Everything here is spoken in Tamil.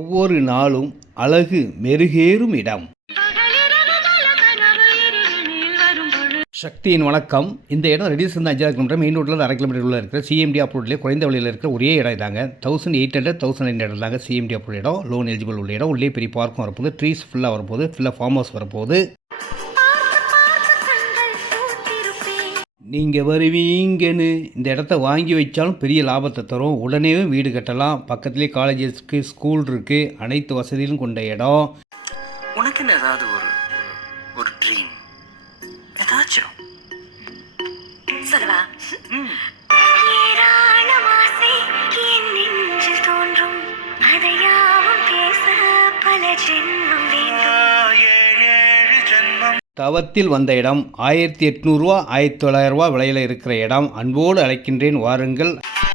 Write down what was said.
ஒவ்வொரு நாளும் அழகு மெருகேறும் இடம். சக்தியின் வணக்கம். இந்த இடம் ரெடியூஸ் 5 கிலோமீட்டர், மெயின் ரோட்டில் 1/2 கிலோமீட்டர் உள்ள இருக்கிற சிஎம்டி அப்ரூவ்லேயே குறைந்த விலையில் இருக்கிற ஒரே இடம் இதாங்க. 1800 1900 தாங்க சிஎம்டி அப்ரூவ் இடம். லோன் எலிஜிபிள் உள்ள இடம். உள்ளே பெரிய பார்க்கும் வரப்போது, ட்ரீஸ் ஃபுல்லாக வரப்போது, ஃபுல்லாக ஃபார்ம் ஹவுஸ் வரப்போகுது. நீங்கள் வருவீங்கன்னு இந்த இடத்த வாங்கி வச்சாலும் பெரிய லாபத்தை தரும். உடனே வீடு கட்டலாம். பக்கத்துலேயே காலேஜஸ்க்கு ஸ்கூல் இருக்குது. அனைத்து வசதிகளும் கொண்ட இடம். உனக்கு ஏதாவது ஒரு ட்ரீம் ஏதாச்சும் சொல்லவா? தவத்தில் வந்த இடம். 1800 ரூபா 1900 ரூபா விலையில் இருக்கிற இடம். அன்போடு அழைக்கின்றேன், வாருங்கள்.